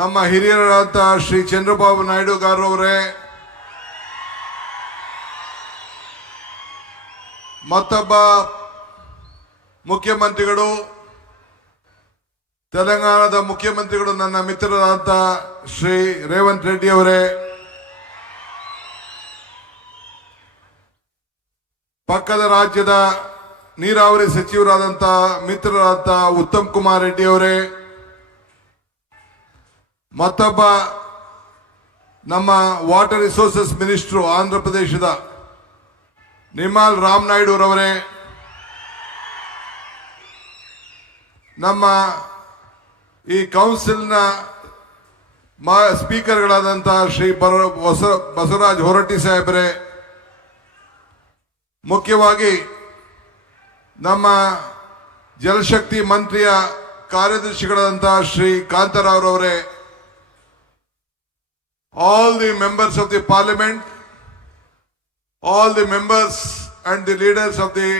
ನಮ್ಮ ಹಿರಿಯರಾದ ಶ್ರೀ ಚಂದ್ರಬಾಬು ನಾಯ್ಡು ಅವರೇ, ಮತ್ತೊಬ್ಬ ಮುಖ್ಯಮಂತ್ರಿಗಳು, ತೆಲಂಗಾಣದ ಮುಖ್ಯಮಂತ್ರಿಗಳು ನನ್ನ ಮಿತ್ರರಾದ ಶ್ರೀ ರೇವಂತ್ ರೆಡ್ಡಿ ಅವರೇ, ಪಕ್ಕದ ರಾಜ್ಯದ ನೀರಾವರಿ ಸಚಿವರಾದಂಥ ಮಿತ್ರರಾದ ಉತ್ತಮ್ ಕುಮಾರ್ ರೆಡ್ಡಿ ಅವರೇ, ಮತ್ತೊಬ್ಬ ನಮ್ಮ ವಾಟರ್ ರಿಸೋರ್ಸಸ್ ಮಿನಿಸ್ಟರ್ ಆಂಧ್ರ ಪ್ರದೇಶದ ನಿಮಾಲ್ ರಾಮ್ ನಾಯ್ಡು ಅವರೇ, ನಮ್ಮ ಈ ಕೌನ್ಸಿಲ್ನ ಸ್ಪೀಕರ್ಗಳಾದಂಥ ಶ್ರೀ ಬಸವರಾಜ್ ಹೊರಟ್ಟಿ ಸಾಹೇಬರೇ, ಮುಖ್ಯವಾಗಿ ನಮ್ಮ ಜಲಶಕ್ತಿ ಮಂತ್ರಿಯ ಕಾರ್ಯದರ್ಶಿಗಳಾದಂಥ ಶ್ರೀ ಕಾಂತರಾವ್ ಅವರೇ, all the members of the parliament, all the members and the leaders of the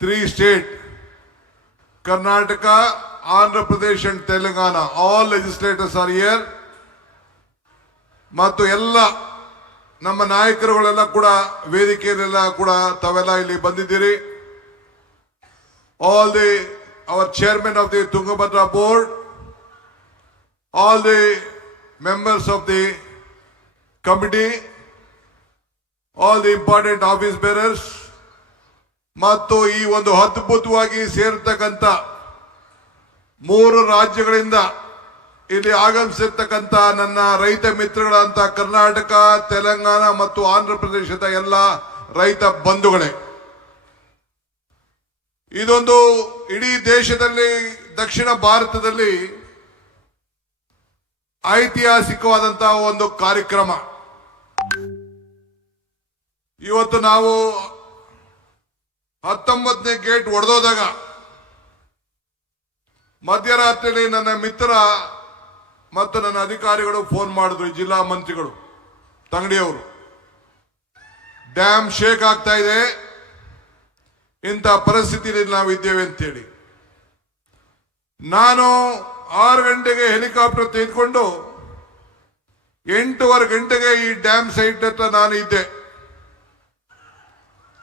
three states, Karnataka, Andhra Pradesh and Telangana, all legislators are here. ಮತ್ತು ಎಲ್ಲ ನಮ್ಮ ನಾಯಕರುಗಳೆಲ್ಲ ಕೂಡ ವೇದಿಕೆಯಲ್ಲೆಲ್ಲ ಕೂಡ ತಾವೆಲ್ಲ ಇಲ್ಲಿ ಬಂದಿದ್ದೀರಿ. all the our chairman of the Tungabhadra board, all the members of the committee, all the important office bearers, ಮತ್ತು ಈ ಒಂದು ಅದ್ಭುತವಾಗಿ ಸೇರ್ತಕ್ಕಂಥ 3 ರಾಜ್ಯಗಳಿಂದ ಇಲ್ಲಿ ಆಗಮಿಸಿರ್ತಕ್ಕಂಥ ನನ್ನ ರೈತ ಮಿತ್ರಗಳಂತ ಕರ್ನಾಟಕ, ತೆಲಂಗಾಣ ಮತ್ತು ಆಂಧ್ರ ಪ್ರದೇಶದ ಎಲ್ಲ ರೈತ ಬಂಧುಗಳೇ, ಇದೊಂದು ಇಡೀ ದೇಶದಲ್ಲಿ, ದಕ್ಷಿಣ ಭಾರತದಲ್ಲಿ ಐತಿಹಾಸಿಕವಾದಂತಹ ಒಂದು ಕಾರ್ಯಕ್ರಮ. ಇವತ್ತು ನಾವು 19ನೇ ಗೇಟ್ ಒಡೆದೋದಾಗ ಮಧ್ಯರಾತ್ರಿಯಲ್ಲಿ ನನ್ನ ಮಿತ್ರ ಮತ್ತು ನನ್ನ ಅಧಿಕಾರಿಗಳು ಫೋನ್ ಮಾಡಿದ್ರು, ಜಿಲ್ಲಾ ಮಂತ್ರಿಗಳು ತಂಗಡಿಯವರು, ಡ್ಯಾಮ್ ಶೇಕ್ ಆಗ್ತಾ ಇದೆ, ಇಂಥ ಪರಿಸ್ಥಿತಿಯಲ್ಲಿ ನಾವಿದ್ದೇವೆ ಅಂತೇಳಿ. ನಾನು 6 ಗಂಟೆಗೆ ಹೆಲಿಕಾಪ್ಟರ್ ತೆಗೆದುಕೊಂಡು 8:15 ಗಂಟೆಗೆ ಈ ಡ್ಯಾಮ್ ಸೈಟ್ ಹತ್ರ ನಾನು ಇದ್ದೆ.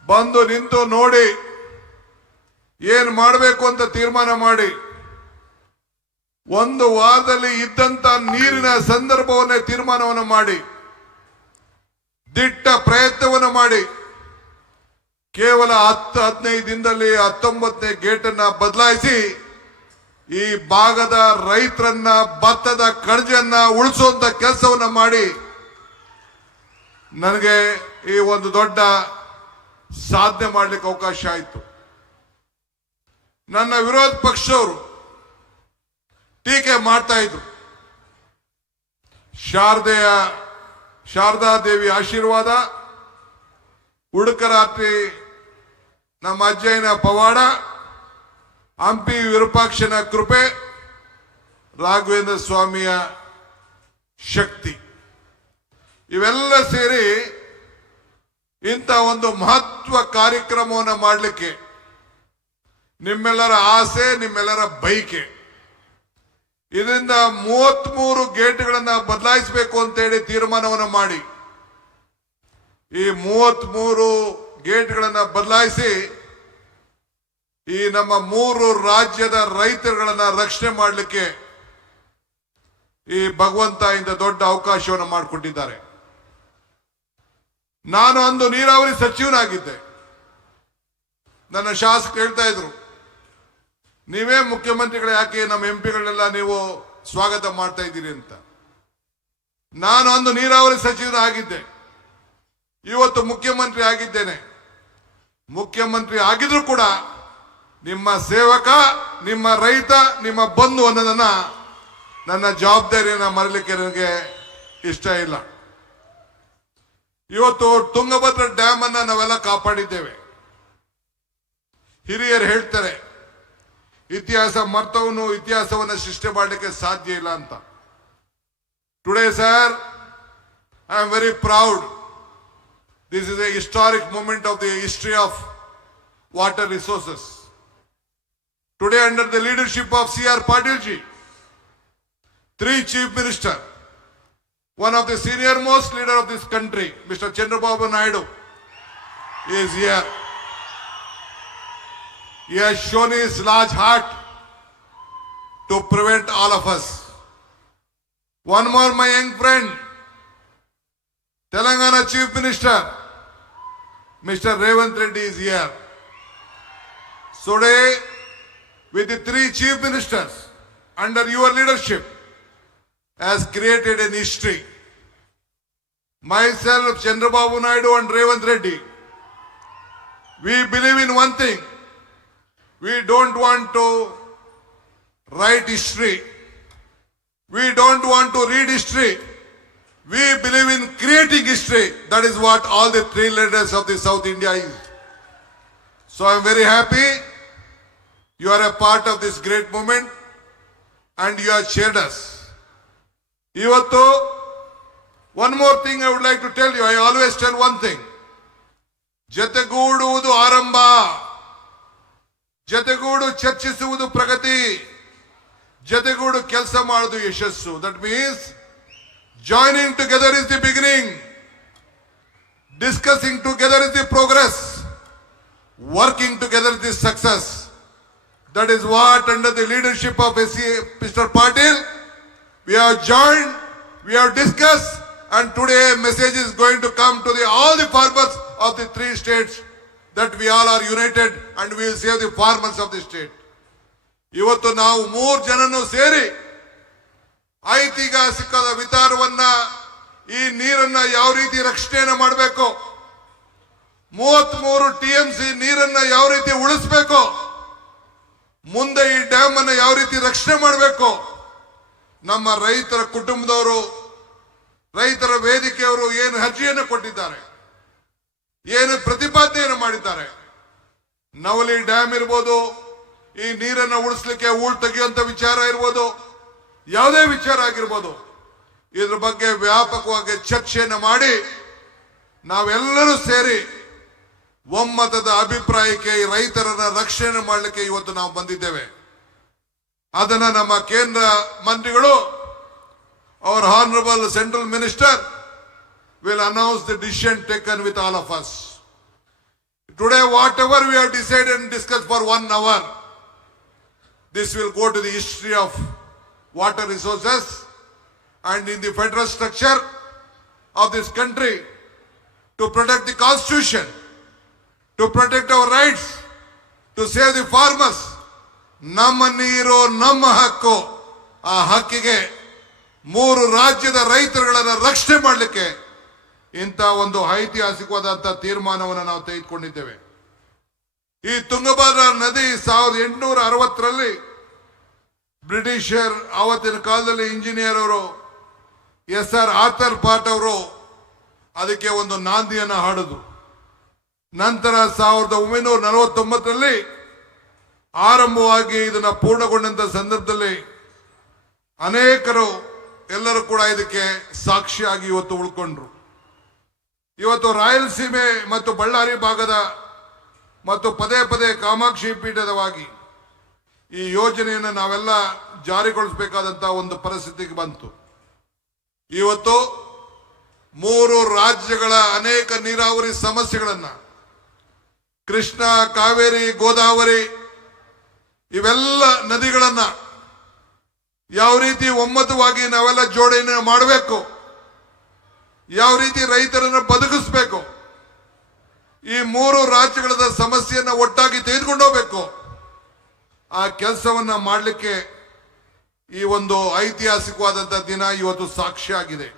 ಬಂದು ನಿಂತು ನೋಡಿ ಏನ್ ಮಾಡಬೇಕು ಅಂತ ತೀರ್ಮಾನ ಮಾಡಿ, 1 ವಾರದಲ್ಲಿ ಇದ್ದಂತ ನೀರಿನ ಸಂದರ್ಭವನ್ನೇ ತೀರ್ಮಾನವನ್ನು ಮಾಡಿ, ದಿಟ್ಟ ಪ್ರಯತ್ನವನ್ನು ಮಾಡಿ, ಕೇವಲ 10-15 ದಿನದಲ್ಲಿ 19ನೇ ಗೇಟನ್ನ ಬದಲಾಯಿಸಿ ಈ ಭಾಗದ ರೈತರನ್ನ, ಭತ್ತದ ಕಣಜನ್ನ ಉಳಿಸುವಂತ ಕೆಲಸವನ್ನ ಮಾಡಿ ನನಗೆ ಈ ಒಂದು ದೊಡ್ಡ ಸಾಧನೆ ಮಾಡಲಿಕ್ಕೆ ಅವಕಾಶ ಆಯಿತು. ನನ್ನ ವಿರೋಧ ಪಕ್ಷದವರು ಟೀಕೆ ಮಾಡ್ತಾ ಇದ್ರು. ಶಾರದಾ ದೇವಿ ಆಶೀರ್ವಾದ, ಉಡುಕರಾತ್ರಿ ನಮ್ಮ ಅಜ್ಜಯ್ಯನ ಪವಾಡ, ಹಂಪಿ ವಿರೂಪಾಕ್ಷನ ಕೃಪೆ, ರಾಘವೇಂದ್ರ ಸ್ವಾಮಿಯ ಶಕ್ತಿ, ಇವೆಲ್ಲ ಸೇರಿ ಇಂಥ ಒಂದು ಮಹತ್ವ ಕಾರ್ಯಕ್ರಮವನ್ನು ಮಾಡಲಿಕ್ಕೆ ನಿಮ್ಮೆಲ್ಲರ ಆಸೆ, ನಿಮ್ಮೆಲ್ಲರ ಬಯಕೆ. ಇದರಿಂದ 33 ಗೇಟ್ಗಳನ್ನ ಬದಲಾಯಿಸಬೇಕು ಅಂತೇಳಿ ತೀರ್ಮಾನವನ್ನು ಮಾಡಿ ಈ 33 ಗೇಟ್ಗಳನ್ನ ಬದಲಾಯಿಸಿ ಈ ನಮ್ಮ 3 ರಾಜ್ಯದ ರೈತರುಗಳನ್ನ ರಕ್ಷಣೆ ಮಾಡಲಿಕ್ಕೆ ಈ ಭಗವಂತ ಇಂಥ ದೊಡ್ಡ ಅವಕಾಶವನ್ನು ಮಾಡಿಕೊಟ್ಟಿದ್ದಾರೆ. ನಾನು ಅಂದು ನೀರಾವರಿ ಸಚಿವನಾಗಿದ್ದೆ. ನನ್ನ ಶಾಸಕರು ಹೇಳ್ತಾ ಇದ್ರು, ನೀವೇ ಮುಖ್ಯಮಂತ್ರಿಗಳು, ಯಾಕೆ ನಮ್ಮ ಎಂಪಿಗಳನ್ನೆಲ್ಲ ನೀವು ಸ್ವಾಗತ ಮಾಡ್ತಾ ಇದ್ದೀರಿ ಅಂತ. ನಾನು ಅಂದು ನೀರಾವರಿ ಸಚಿವನಾಗಿದ್ದೆ, ಇವತ್ತು ಮುಖ್ಯಮಂತ್ರಿ ಆಗಿದ್ದೇನೆ. ಮುಖ್ಯಮಂತ್ರಿ ಆಗಿದ್ರು ಕೂಡ ನಿಮ್ಮ ಸೇವಕ, ನಿಮ್ಮ ರೈತ, ನಿಮ್ಮ ಬಂಧು ಅನ್ನೋದನ್ನ, ನನ್ನ ಜವಾಬ್ದಾರಿಯನ್ನು ಮರಲಿಕ್ಕೆ ನನಗೆ ಇಷ್ಟ ಇಲ್ಲ. ಇವತ್ತು ತುಂಗಭದ್ರಾ ಡ್ಯಾಮ್ ಅನ್ನ ನಾವೆಲ್ಲ ಕಾಪಾಡಿದ್ದೇವೆ. ಹಿರಿಯರು ಹೇಳ್ತಾರೆ, ಇತಿಹಾಸ ಮರ್ತವನು ಇತಿಹಾಸವನ್ನು ಸೃಷ್ಟಿ ಮಾಡಲಿಕ್ಕೆ ಸಾಧ್ಯ ಇಲ್ಲ ಅಂತ. Today sir, I am very proud. This is a historic moment of the history of water resources. Today, under the leadership of C.R. Patil ji, three chief ministers. One of the senior most leader of this country, Mr. Chandrababu Naidu, is here. He has shown his large heart to prevent all of us. One more, my young friend, Telangana Chief Minister, Mr. Revant Reddy is here. Today, with the three chief ministers under your leadership, has created an history. Myself, Chandrababu Naidu and Revant Reddy, we believe in one thing. We don't want to write history. We don't want to read history. We believe in creating history. That is what all the three leaders of the South India is. So I am very happy you are a part of this great movement and you have shared us. Ivattu, one more thing I would like to tell you. I always tell one thing. ಜತೆಗೂಡುವುದು ಆರಂಭ, ಜತೆಗೂಡು ಚರ್ಚಿಸುವುದು ಪ್ರಗತಿ, ಜತೆಗೂಡು ಕೆಲಸ ಮಾಡುವುದು ಯಶಸ್ಸು. That means joining together is the beginning, discussing together is the progress, working together is the success. That is what under the leadership of Mr. Patil, we have joined, we have discussed, and today a message is going to come to all the farmers of the three states that we all are united and we will save the farmers of the state. ಇವತ್ತು ನಾವು ಮೂರು ಜನನು ಸೇರಿ ಐತಿಹಾಸಿಕದ ವಿಚಾರವನ್ನ, ಈ ನೀರನ್ನ ಯಾವ ರೀತಿ ರಕ್ಷಣೆಯನ್ನು ಮಾಡಬೇಕು, 33 TMC ನೀರನ್ನ ಯಾವ ರೀತಿ ಉಳಿಸಬೇಕು, ಮುಂದೆ ಈ ಡ್ಯಾಮ್ ಅನ್ನು ಯಾವ ರೀತಿ ರಕ್ಷಣೆ ಮಾಡಬೇಕು, ನಮ್ಮ ರೈತರ ಕುಟುಂಬದವರು, ರೈತರ ವೇದಿಕೆಯವರು ಏನು ಅರ್ಜಿಯನ್ನು ಕೊಟ್ಟಿದ್ದಾರೆ, ಏನು ಪ್ರತಿಪಾದನೆಯನ್ನು ಮಾಡಿದ್ದಾರೆ. ನವಲಿ ಡ್ಯಾಮ್ ಇರ್ಬೋದು, ಈ ನೀರನ್ನು ಉಳಿಸ್ಲಿಕ್ಕೆ ಹೂಳ್ ತೆಗೆಯುವಂತ ವಿಚಾರ ಇರ್ಬೋದು, ಯಾವುದೇ ವಿಚಾರ ಆಗಿರ್ಬೋದು, ಇದ್ರ ಬಗ್ಗೆ ವ್ಯಾಪಕವಾಗಿ ಚರ್ಚೆಯನ್ನು ಮಾಡಿ ನಾವೆಲ್ಲರೂ ಸೇರಿ ಒಮ್ಮತದ ಅಭಿಪ್ರಾಯಕ್ಕೆ ರೈತರನ್ನ ರಕ್ಷಣೆ ಮಾಡಲಿಕ್ಕೆ ಇವತ್ತು ನಾವು ಬಂದಿದ್ದೇವೆ. ಅದನ್ನ ನಮ್ಮ ಕೇಂದ್ರ ಮಂತ್ರಿಗಳು, our honorable central minister will announce the decision taken with all of us. Today, whatever we have decided and discussed for 1 hour, this will go to the history of water resources and in the federal structure of this country to protect the constitution, to protect our rights, to save the farmers. ನಮ್ಮ ನೀರು ನಮ್ಮ ಹಕ್ಕು. ಆ ಹಕ್ಕಿಗೆ 3 ರಾಜ್ಯದ ರೈತರುಗಳನ್ನು ರಕ್ಷಣೆ ಮಾಡಲಿಕ್ಕೆ ಇಂಥ ಒಂದು ಐತಿಹಾಸಿಕವಾದಂತಹ ತೀರ್ಮಾನವನ್ನು ನಾವು ತೆಗೆದುಕೊಂಡಿದ್ದೇವೆ. ಈ ತುಂಗಭದ್ರಾ ನದಿ 1860ರಲ್ಲಿ ಬ್ರಿಟಿಷರ್ ಆವತ್ತಿನ ಕಾಲದಲ್ಲಿ ಇಂಜಿನಿಯರ್ ಅವರು SR ಆರ್ಥರ್ ಪಾಟ್ ಅವರು ಅದಕ್ಕೆ ಒಂದು ನಾಂದಿಯನ್ನು ಹಾಡಿದ್ರು. ನಂತರ 1949ರಲ್ಲಿ ಆರಂಭವಾಗಿ ಇದನ್ನ ಪೂರ್ಣಗೊಂಡಂತ ಸಂದರ್ಭದಲ್ಲಿ ಅನೇಕರು ಎಲ್ಲರೂ ಕೂಡ ಇದಕ್ಕೆ ಸಾಕ್ಷಿಯಾಗಿ ಇವತ್ತು ಉಳ್ಕೊಂಡ್ರು. ಇವತ್ತು ರಾಯಲಸೀಮೆ ಮತ್ತು ಬಳ್ಳಾರಿ ಭಾಗದ ಮತ್ತು ಪದೇ ಪದೇ ಕಾಮಾಕ್ಷಿ ಪೀಠದವಾಗಿ ಈ ಯೋಜನೆಯನ್ನು ನಾವೆಲ್ಲ ಜಾರಿಗೊಳಿಸಬೇಕಾದಂತ ಒಂದು ಪರಿಸ್ಥಿತಿಗೆ ಬಂತು. ಇವತ್ತು 3 ರಾಜ್ಯಗಳ ಅನೇಕ ನೀರಾವರಿ ಸಮಸ್ಯೆಗಳನ್ನ, ಕೃಷ್ಣ, ಕಾವೇರಿ, ಗೋದಾವರಿ ಇವೆಲ್ಲ ನದಿಗಳನ್ನ ಯಾವ ರೀತಿ ಒಮ್ಮತವಾಗಿ ನಾವೆಲ್ಲ ಜೋಡಣೆ ಮಾಡಬೇಕು, ಯಾವ ರೀತಿ ರೈತರನ್ನು ಬದುಕಿಸಬೇಕು, ಈ 3 ರಾಜ್ಯಗಳ ಸಮಸ್ಯೆಯನ್ನ ಒಟ್ಟಾಗಿ ತೆಗೆದುಕೊಂಡು ಹೋಗಬೇಕು, ಆ ಕೆಲಸವನ್ನ ಮಾಡಲಿಕ್ಕೆ ಈ ಒಂದು ಐತಿಹಾಸಿಕವಾದಂತಹ ದಿನ ಇವತ್ತು ಸಾಕ್ಷಿಯಾಗಿದೆ.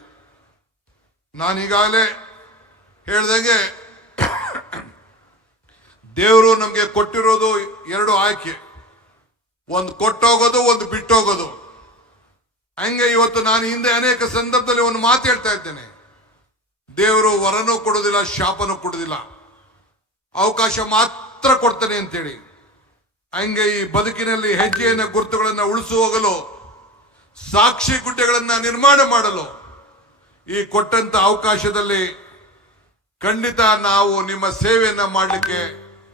ನಾನೀಗಾಗಲೇ ಹೇಳ್ದಂಗೆ ದೇವರು ನಮಗೆ ಕೊಟ್ಟಿರೋದು 2 ಆಯ್ಕೆ, ಒಂದು ಕೊಟ್ಟೋಗೋದು, ಒಂದು ಬಿಟ್ಟೋಗೋದು. ಹಂಗೆ ಇವತ್ತು ನಾನು ಹಿಂದೆ ಅನೇಕ ಸಂದರ್ಭದಲ್ಲಿ ಒಂದು ಮಾತು ಹೇಳ್ತಾ ಇದ್ದೇನೆ, ದೇವರು ವರನೂ ಕೊಡೋದಿಲ್ಲ, ಶಾಪನೂ ಕೊಡೋದಿಲ್ಲ, ಅವಕಾಶ ಮಾತ್ರ ಕೊಡ್ತಾನೆ ಅಂತೇಳಿ. ಹಂಗೆ ಈ ಬದುಕಿನಲ್ಲಿ ಹೆಜ್ಜೆಯ ಗುರುತುಗಳನ್ನು ಉಳಿಸಿ ಹೋಗಲು, ಸಾಕ್ಷಿ ಗುಡ್ಡೆಗಳನ್ನ ನಿರ್ಮಾಣ ಮಾಡಲು ಈ ಕೊಟ್ಟಂತ ಅವಕಾಶದಲ್ಲಿ ಖಂಡಿತ ನಾವು ನಿಮ್ಮ ಸೇವೆಯನ್ನ ಮಾಡಲಿಕ್ಕೆ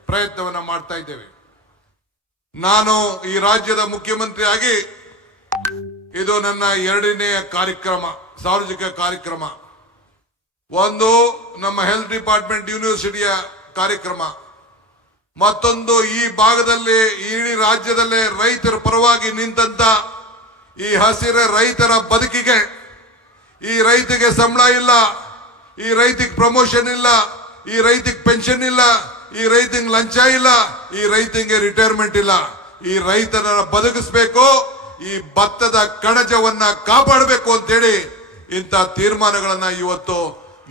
ಪ್ರಯತ್ನವನ್ನ ಮಾಡ್ತಾ ಇದ್ದೇವೆ. ನಾನು ಈ ರಾಜ್ಯದ ಮುಖ್ಯಮಂತ್ರಿಯಾಗಿ ಇದು ನನ್ನ ಎರಡನೇ ಕಾರ್ಯಕ್ರಮ, ಸಾರ್ವಜನಿಕ ಕಾರ್ಯಕ್ರಮ. ಒಂದು ನಮ್ಮ ಹೆಲ್ತ್ ಡಿಪಾರ್ಟ್ಮೆಂಟ್ ಯೂನಿವರ್ಸಿಟಿಯ ಕಾರ್ಯಕ್ರಮ, ಮತ್ತೊಂದು ಈ ಭಾಗದಲ್ಲಿ ಇಡೀ ರಾಜ್ಯದಲ್ಲೇ ರೈತರ ಪರವಾಗಿ ನಿಂತಂತ ಈ ಹಸಿರ ರೈತರ ಬದುಕಿಗೆ, ಈ ರೈತಿಗೆ ಸಂಬಳ ಇಲ್ಲ, ಈ ರೈತಿಗೆ ಪ್ರಮೋಷನ್ ಇಲ್ಲ, ಈ ರೈತಿಗೆ ಪೆನ್ಷನ್ ಇಲ್ಲ, ಈ ರೈತಿಗೆ ಲಂಚ ಇಲ್ಲ, ಈ ರೈತಿಗೆ ರಿಟೈರ್ಮೆಂಟ್ ಇಲ್ಲ. ಈ ರೈತರ ಬದುಕಿಸಬೇಕು, ಈ ಭತ್ತದ ಕಣಜವನ್ನ ಕಾಪಾಡಬೇಕು ಅಂತೇಳಿ ಇಂಥ ತೀರ್ಮಾನಗಳನ್ನ ಇವತ್ತು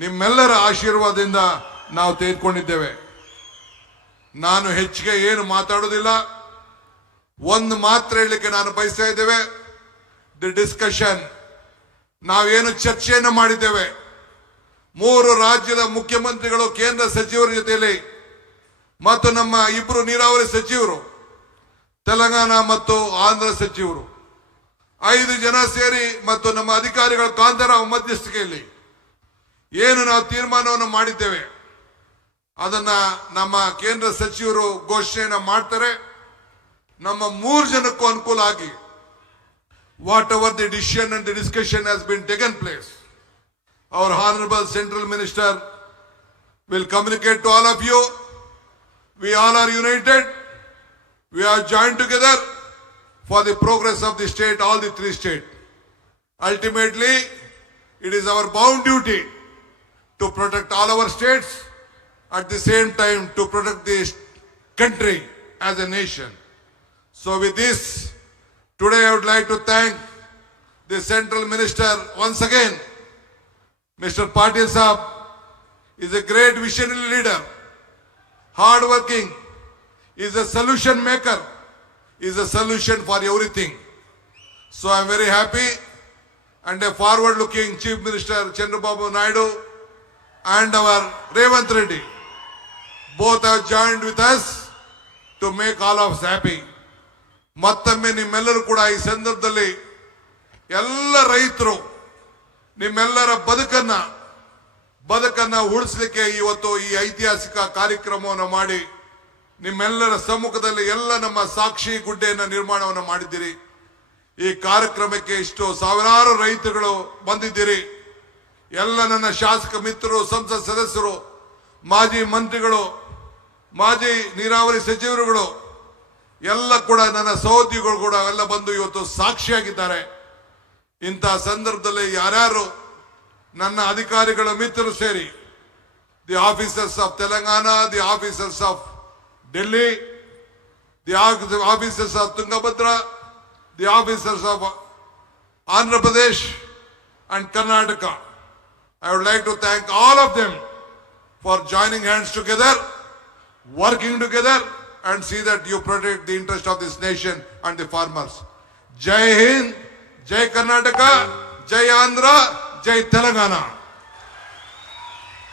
ನಿಮ್ಮೆಲ್ಲರ ಆಶೀರ್ವಾದದಿಂದ ನಾವು ತೆಗೆದುಕೊಂಡಿದ್ದೇವೆ. ನಾನು ಹೆಚ್ಚಿಗೆ ಏನು ಮಾತಾಡೋದಿಲ್ಲ, ಒಂದು ಮಾತ್ರ ಹೇಳಲಿಕ್ಕೆ ನಾನು ಬಯಸ್ತಾ ಇದ್ದೇವೆ. ದಿ ಡಿಸ್ಕಷನ್, ನಾವೇನು ಚರ್ಚೆಯನ್ನು ಮಾಡಿದ್ದೇವೆ, 3 ರಾಜ್ಯದ ಮುಖ್ಯಮಂತ್ರಿಗಳು, ಕೇಂದ್ರ ಸಚಿವರ ಜೊತೆಯಲ್ಲಿ ಮತ್ತು ನಮ್ಮ 2 ನೀರಾವರಿ ಸಚಿವರು, ತೆಲಂಗಾಣ ಮತ್ತು ಆಂಧ್ರ ಸಚಿವರು, 5 ಜನ ಸೇರಿ ಮತ್ತು ನಮ್ಮ ಅಧಿಕಾರಿಗಳ ಕಾಂತರಾವ್ ಮಧ್ಯಸ್ಥಿಕೆಯಲ್ಲಿ ಏನು ನಾವು ತೀರ್ಮಾನವನ್ನು ಮಾಡಿದ್ದೇವೆ ಅದನ್ನ ನಮ್ಮ ಕೇಂದ್ರ ಸಚಿವರು ಘೋಷಣೆಯನ್ನು ಮಾಡ್ತಾರೆ. ನಮ್ಮ 3 ಜನಕ್ಕೂ ಅನುಕೂಲ ಆಗಿ what ever the decision and the discussion has been taken place, our honorable central minister will communicate to all of you. We all are united. We are joined together for the progress of the state, all the 3 states. Ultimately, it is our bound duty to protect all our states, at the same time to protect this country as a nation. So with this, today I would like to thank the central minister once again. Mr. Patil Saab is a great visionary leader, hard-working, is a solution maker, is a solution for everything. So I am very happy, and a forward-looking Chief Minister Chandrababu Naidu and our Revanth Reddy both have joined with us to make all of us happy. ಮತ್ತೊಮ್ಮೆ ನಿಮ್ಮೆಲ್ಲರೂ ಕೂಡ ಈ ಸಂದರ್ಭದಲ್ಲಿ ಎಲ್ಲ ರೈತರು ನಿಮ್ಮೆಲ್ಲರ ಬದುಕನ್ನ ಉಳಿಸಲಿಕ್ಕೆ ಇವತ್ತು ಈ ಐತಿಹಾಸಿಕ ಕಾರ್ಯಕ್ರಮವನ್ನು ಮಾಡಿ ನಿಮ್ಮೆಲ್ಲರ ಸಮ್ಮುಖದಲ್ಲಿ ಎಲ್ಲ ನಮ್ಮ ಸಾಕ್ಷಿ ಗುಡ್ಡೆಯನ್ನು ನಿರ್ಮಾಣವನ್ನು ಮಾಡಿದ್ದೀರಿ. ಈ ಕಾರ್ಯಕ್ರಮಕ್ಕೆ ಇಷ್ಟು ಸಾವಿರಾರು ರೈತರುಗಳು ಬಂದಿದ್ದೀರಿ. ಎಲ್ಲ ನನ್ನ ಶಾಸಕ ಮಿತ್ರರು, ಸಂಸತ್ ಸದಸ್ಯರು, ಮಾಜಿ ಮಂತ್ರಿಗಳು, ಮಾಜಿ ನೀರಾವರಿ ಸಚಿವರುಗಳು ಎಲ್ಲ ಕೂಡ ನನ್ನ ಸಹೋದ್ಯೋಗಿಗಳು ಕೂಡ ಎಲ್ಲ ಬಂದು ಇವತ್ತು ಸಾಕ್ಷಿಯಾಗಿದ್ದಾರೆ. ಇಂಥ ಸಂದರ್ಭದಲ್ಲಿ ಯಾರ್ಯಾರು ನನ್ನ ಅಧಿಕಾರಿಗಳ ಮಿತ್ರರು ಸೇರಿ, the officers of Telangana, the officers of Delhi, the officers of Tungabhadra, the officers of Andhra Pradesh and Karnataka, I would like to thank all of them for joining hands together, working together, and see that you protect the interest of this nation and the farmers. Jai Hind, Jai Karnataka, Jai Andhra, Jai Telangana.